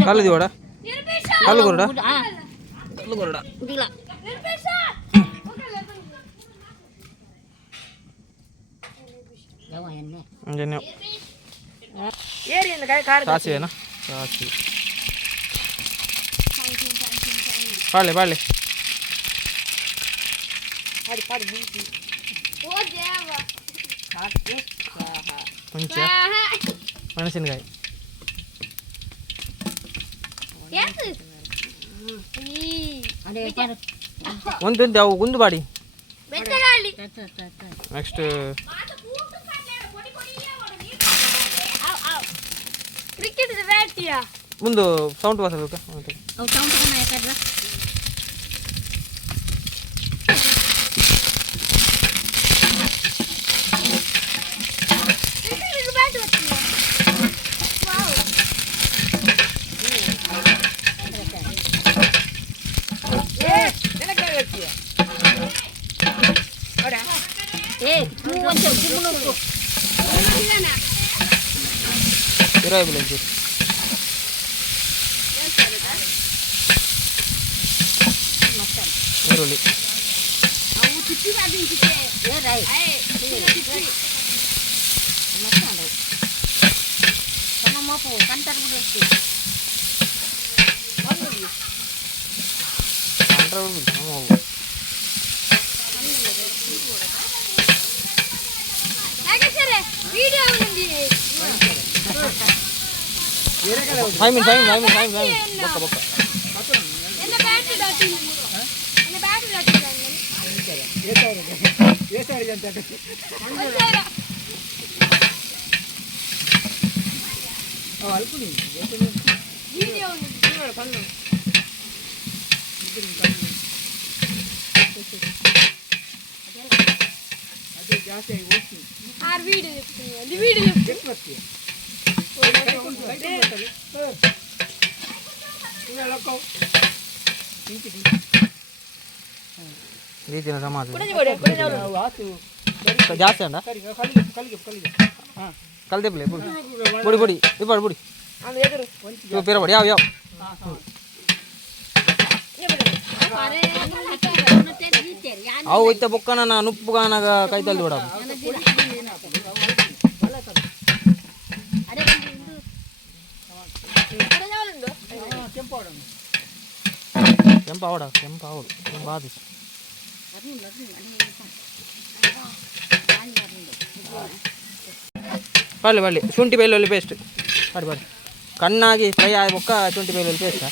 kalli oda kalli gorda ಅಂಜನೆ ಏರಿ ಅಂತ ಕೈ ಕಾರ್ ಸಾಸಿವೆನಾ ಸಾಸಿವೆ ಬಾಳೆ ಬಾಳೆ ಪಾಡಿ ಪಾಡಿ ಮುಂಚಿ ಓ ದೇವ ಮುಂಚೆ ಮೆಣಸಿನಕಾಯಿ ಒಂದು ಅವು ಗುಂದು ಬಾಡಿ ನೆಕ್ಸ್ಟ್ ಮುಂದು ಸೌಂಡ್ ಬಾಸ್ ಬೇಕಾ ಇರಬೇಕು ಈರುಳ್ಳಿ Fine, bokka bokka. ರೀತಿಯ ಸಮಾಜ ಜಾಸ್ತಿ ಅಂಡ ಕಲ್ದೆ ಬಿಡಿ ಬುಡಿ ಬುಡಿ ಇಬ್ಬರು ಬುಡಿ ಪೇರ ಬಡಿ ಯಾವ ಯಾವ ಅವು ಇತ್ತ ಬೊಕ್ಕನ ನುಪ್ಪು ಕಾನಾಗ ಕೈ ತಲ್ದಿ ಬಿಡ ಕೆಂಪಾವಡ ಬಾದಿ ಬರಲಿ ಬರಲಿ ಶುಂಠಿ ಬೆಳ್ಳುಳ್ಳಿ ಪೇಸ್ಟ್ ಬರಿ ಬರಿ ಕಣ್ಣಾಗಿ ಫ್ರೈ ಆಗ್ಬೇಕ ಶುಂಠಿ ಬೆಳ್ಳುಳ್ಳಿ ಪೇಸ್ಟ್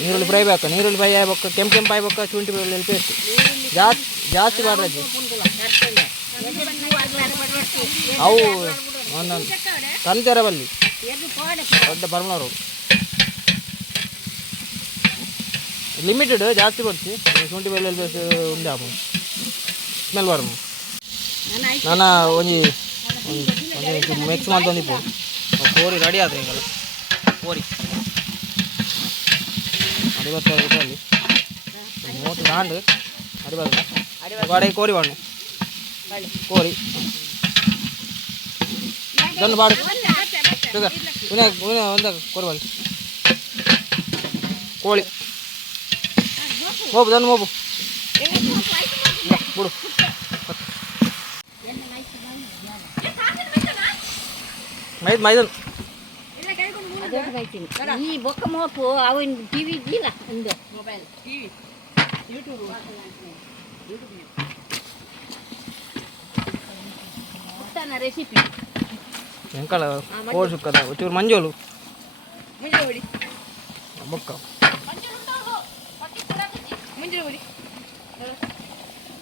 ನೀರುಳ್ಳಿ ಫ್ರೈ ಬೇಕು ನೀರುಳ್ಳಿ ಫ್ರೈ ಆಗ್ಬೇಕು ಕೆಂಪು ಆಗ್ಬೇಕು ಶುಂಠಿ ಬೆಳ್ಳುಳ್ಳಿ ಪೇಸ್ಟ್ ಜಾಸ್ತಿ ಬಾಡ್ರಜ್ಜಿ ಅವು ಒಂದೊಂದು ತಂತೆರ ಬಲ್ಲಿ ದೊಡ್ಡ ಬರ್ಮನವರು ಲಿಮಿಟೆಡ್ ಜಾಸ್ತಿ ಬರ್ತಿ ಶುಂಠಿ ಬೆಳ್ಳುಳ್ಳಿ ಪೇಸ್ಟ್ ಉಂಡೆ ಸ್ಮೆಲ್ ಬರನು ನಾನು ಒಂಜಿ ಮಿಕ್ಸ್ ಮಾಡ್ತಂದಿಪ್ಪು ಕೋರಿ ರೆಡಿ ಆದ್ರೆ ಹಿಂಗಲ್ಲ ಕೋರಿ 60 ರೂಪಾಯಿ 30 ದಾಂಡು ಗಾಡಿ ಕೋರಿ ಬಾಡು ಕೋರಿ ದೊಂದು ಬಾಡು ಒಂದು ಕೋರಿ ಬಾಡಿ ಕೋಳಿ ಮೋಬು ದೊಂದು ಮೋಬು ಬಿಡು ಮೈದನ್ ಈ ಬೊಕ್ಕ ಮೋಪು ಅವನ್ ಟಿವಿ ಇಲ್ಲ ಒಂದು ಮೊಬೈಲ್ ಟಿವಿ ಯೂಟ್ಯೂಬ್ ಉತ್ತನ ರೆಸಿಪಿ ಎಂಕಲ ಕೋಳಿ ಸುಕ್ಕದ ಒಂಚೂರು ಮಂಜೋಳು ಮುಂಜಾನೆ ಬೊಕ್ಕ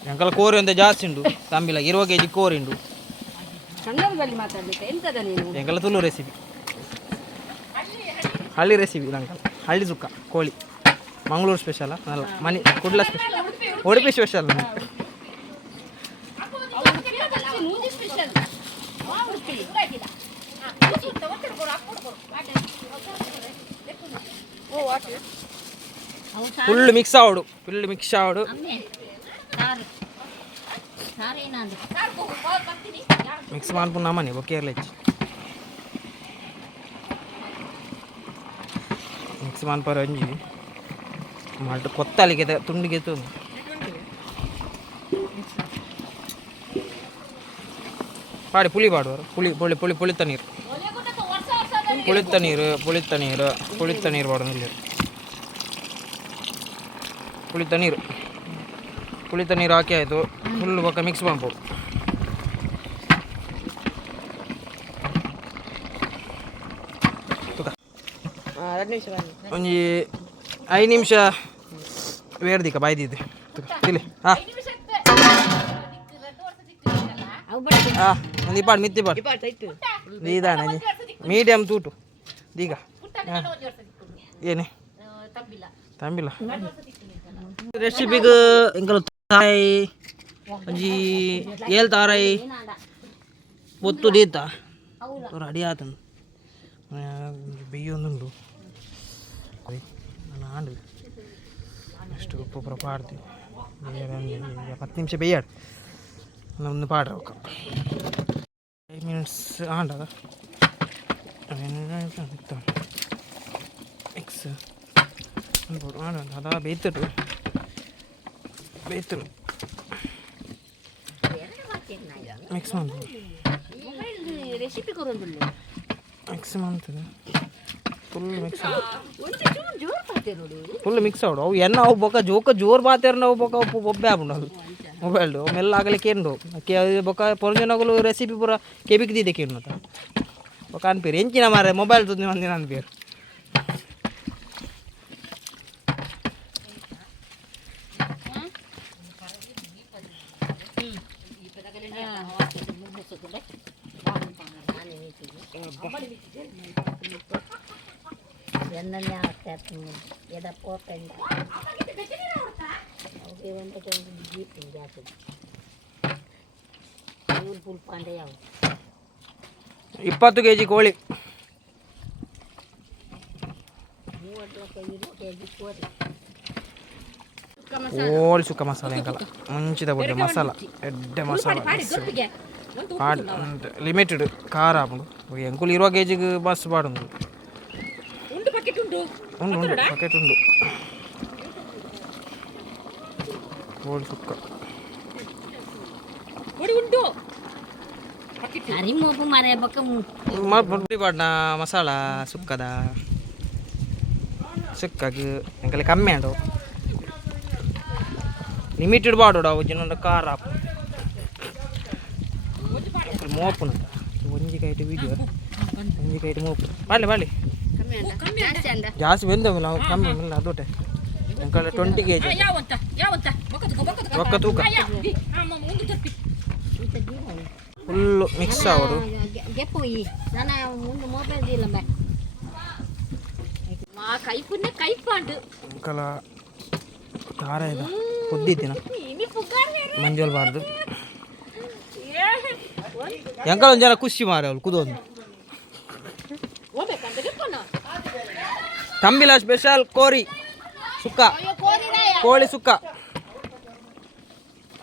ಎಂಕಲ ಕೋರಿ ಅಂತ ಜಾಸ್ತಿ ಉಂಟು ತಂಬಿಲ 20 kg ಕೋರಿ ಉಂಟು ಕನ್ನಡದಲ್ಲಿ ಮಾತಾಡ್ಬೇಕು ಎಂತದ ನೀನು ಎಂಕಲ ತುಳು ರೆಸಿಪಿ ಹಳ್ಳಿ ರೆಸಿಪಿ ನಂಗೆ ಹಳ್ಳಿ ಸುಕ್ಕ ಕೋಳಿ ಮಂಗಳೂರು ಸ್ಪೆಷಲ್ ಅಲ್ಲ ಮನೆ Kudla special Udupi special full mix ಆವಡು ಸಾರು ಏನಂದ್ರೆ ಮಿಕ್ಸ್ ಮಾಡ್ಕೊಂಡು ನಮ್ಮನೆ ಕೇರಳ ಹೆಚ್ಚಿ ಮಿಕ್ಸ್ ಮಾಡ್ಪಾರ ಅಂಜಿ ಮಲ್ಟ್ ಕೊತ್ತಲಿಗೆ ತುಂಡಿಗೆ ತುಂಬ ಪಾಡಿ ಪುಳಿ ಪಾಡುವರು ಪುಳಿ ಪುಳಿ ಪುಳಿ ಪುಳಿತ ನೀರು ಪುಳಿತ ನೀರು ಪುಳಿತ ನೀರು ಪುಳಿತ ನೀರು ಪಾಡು ಇಲ್ಲಿ ಪುಳಿತ ನೀರು ಹಾಕಿ ಆಯಿತು ಫುಲ್ ಪಕ್ಕ ಮಿಕ್ಸ್ ಮಾಡ್ಬೋದು ಒಂಜಿ 5 ನಿಮಿಷ ಬೇಡ್ದಿಕ್ಕ ಬಾಯ್ದಿದ್ದೆ ತಿಳಿ ಹಾಂ ಹಾಂ ಒಂದು ಇಪ್ಪಾಡು ಮಿತ್ತಿ ಪಾಡು ಇದಾನೆ ಮೀಡಿಯಮ್ ತೂಟು ದೀಗ ಹಾಂ ಏನೇ ತಂಬಿಲ್ಲ ರೆಸಿಪಿಗೆ ಎಂಕಲು ತಾಯಿ ಒಂಜಿ ಏಳು ತಾರಾಯಿ ಒತ್ತು ದೀತ ರೆಡಿ ಆತಂದು ಬೆಯ್ಯೊಂದುಂಡು ನಾನು ಆಂಡು ಅಷ್ಟು ಉಪ್ಪು ಪುರ ಪಾಡ್ತೀವಿ 10 ನಿಮಿಷ ಬೇಯಾಡು ಒಂದು ಪಾಡ್ರ ಅವಕ್ಕ 5 ಮಿನಿಟ್ಸ್ ಆಂಡದ ಮಿಕ್ಸ್ ಅನ್ಬೋದು ಆಡ ಅದ ಬೇಯ್ತರು ಮಿಕ್ಸ್ ಮಾಡ್ಬೋದು ರೆಸಿಪಿ ಕೊರೊಂದುಲ್ಲೆ ಮಿಕ್ಸ್ ಮಾಡ್ತದೆ ಫುಲ್ ಮಿಕ್ಸ್ ಆಡು ಅವು ಎನ್ನ ಅವು ಬೊಕ್ಕ ಜೋಕ ಜೋರು ಬಾತೇರ ನಾವು ಬೊಕ್ಕ ಉಪ್ಪು ಬೊಬ್ಬೆ ಆಗ್ಬಿಡು ಅದು ಮೊಬೈಲ್ ಮೆಲ್ಲ ಆಗಲಿಕ್ಕೆ ಏನು ಬೊಕ್ಕ ಪೊರಂಜನಗಳು ರೆಸಿಪಿ ಪೂರ ಕೆಬಿಕ್ ದಿದೆ ಕೇನು ಬೊಕ್ಕ ಅನ್ಪೇರು ಎಂಚಿನ ಮಾರೆ ಮೊಬೈಲ್ ತುದಿ ಮಂದಿನ ಅನ್ಪೇರು ಎಣ್ಣೆ ಹಾಕ್ತಾರೆ ಎಡ ಪೋಪೆಂಡ್ ಅವ್ರಿಗೆ ಒಂದು ಜೀಪ್ ಜಾಸ್ತಿ ಇವ್ರು ಫುಲ್ ಪಾಂಡೆ ಯಾವ 20 kg ಕೋಳಿ 30 kg ಕೋಳಿ ಕೋಳಿ ಸುಕ್ಕ ಮಸಾಲೆ ಅಂಕಲ್ಲ ಮುಂಚಿದ ಬಡ್ಡೆ ಮಸಾಲ ಎಡ್ಡೆ ಮಸಾಲ ಲಿಮಿಟೆಡ್ ಖಾರ ಹಾಕೊಂಡು ಎಂಕುಲು 20 kg ಬಸ್ ಪಾಡುಂದು ಉಂಡು ಪ್ಯಾಕೆಟ್ ಉಂಡು ಕೋಳಿ ಸುಕ್ಕ ಅರಿಮೋಪು ಮರೆ ಬಕ್ಕ ಪಾಡ್ನ ಮಸಾಲ ಸುಕ್ಕದ ಸುಕ್ಕಾಗಿ ಎಂಕಲೆ ಕಮ್ಮಿ ಆಡು ಲಿಮಿಟೆಡ್ ಪಾಡೋಡ ಒಂಜಿನೊಂದು ಖಾರ ಮೋಪುನ ಒಂಜಿ ಕೈಟ್ ವೀಡಿಯೋ ಒಂಜಿ ಕೈಟ್ ಮೋಪು ಬಾಳಿ ಜಾಸ್ತಿ ಬೆಂದವು ನಾವು ಕಮ್ಮಿ ಇಲ್ಲ ಅದೊಟ್ಟೆ ಎಂಕಲ್ಲ 20 kg ಒಕ್ಕ ತೂಕ ಫುಲ್ಲು ಮಿಕ್ಸ್ ಆಗೋದು ಗೆಪ್ಪೋಯಿ ನಾನು ಮುಂದೆ ಮೊಬೈಲ್ ಇಲ್ಲ ಮಾ ಕೈಪುನ್ನೆ ಕೈಪಾಂಡು ಎಂಕಲ ಖಾರ ಇದೆ ಕುದ್ದಿತ್ತಿನ ಮಂಜೋಲ್ ಬಾರ್ದು ಎಂಕಲ ಒಂದು ಜನ ಖುಷಿ ಮಾರೆ ಅವಳು ಕುದೋದು ತಂಬಿಲ ಸ್ಪೆಷಲ್ ಕೋರಿ ಸುಕ್ಕ ಕೋಳಿ ಸುಕ್ಕ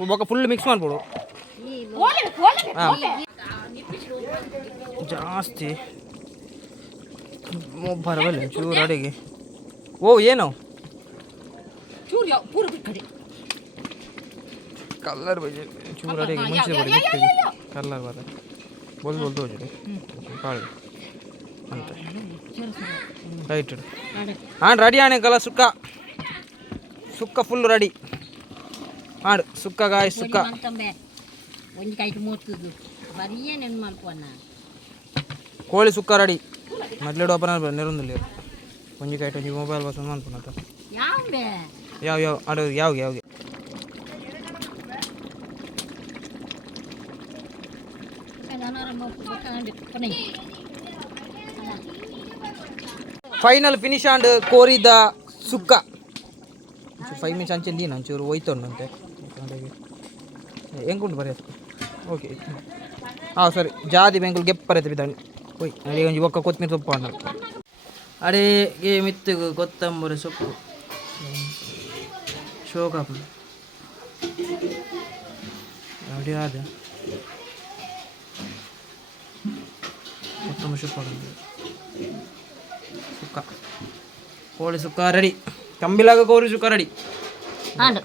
ಬೊಕ್ಕ ಫುಲ್ ಮಿಕ್ಸ್ ಮಾಡ್ಬಿಡು ಜಾಸ್ತಿ ಬರಬಲ್ಲ ಚೂರು ಅಡಿಗೆ ಓ ಏನು ಕಲ್ಲರ್ ಬಜೆ ಚೂರು ಅಡಿಗೆ ಮುಂಚೆ ಬಡಿ ಕಲ್ಲರ್ ಬರ ಬೋಲ್ದು ಹೋಜಿ ಕಾಳು ಅಂತ ರೈಟ್ ಹಾಂ ರೆಡಿ ಆಣೆ ಕಲ ಸುಕ್ಕ ಫುಲ್ ರೆಡಿ ಹಾಡು ಸುಕ್ಕ ಗಾಯ ಸುಕ್ಕ ಒಂದು ಕೈಟ್ ಮೂರ್ತದು ಬರೀ ನೆನ್ ಮಾಡ್ಕೋಣ ಕೋಳಿ ಸುಕ್ಕ ರೆಡಿ ಮೊದಲೇಡು ಓಪನ್ ನೆರೊಂದಿಲ್ಲ ಒಂಜಿ ಕೈಟ್ ಒಂಜಿ ಮೊಬೈಲ್ ಬಸ್ ಅನ್ಪುನತ ಯಾವ ಅಡು ಯಾವ್ಗೆ ಫೈನಲ್ ಫಿನಿಶ್ ಆಂಡ್ ಕೋರಿದ ಸುಕ್ಕ 5 ಮಿನಿಟ್ಸ್ ಅಂಚೆ ಒಂಚೂರು ಹೋಯ್ತುಂಟಂತೆ ಹೆಂಗುಂಟು ಬರೀ ಓಕೆ ಹಾಂ ಸರಿ ಜಾದಿ ಬೆಂಕುಲು ಗೆಪ್ಪರೈತೆ ಬಿದ್ದಾನೆ ಹೋಯ್ ಅದೇ ಒಂಜಿ ಒಕ್ಕ ಕೊತ್ತಂಬರಿ ಸೊಪ್ಪು ಅಣ್ಣ ಅಡೆಗೆ ಮಿತ್ತಗು ಕೊತ್ತಂಬರಿ ಸೊಪ್ಪು ಶೋಕಾಪು ರೆಡಿ ಆದ ಕೊತ್ತಂಬರಿ ಸುಕ್ಕ ಸುಕ್ಕ ಕೋಳಿ ಸುಕ್ಕ ರೆಡಿ ಕಂಬಿಲಾಗ ಕೋಳಿ ಸುಕ್ಕ ರೆಡಿ ಹಾಂಡು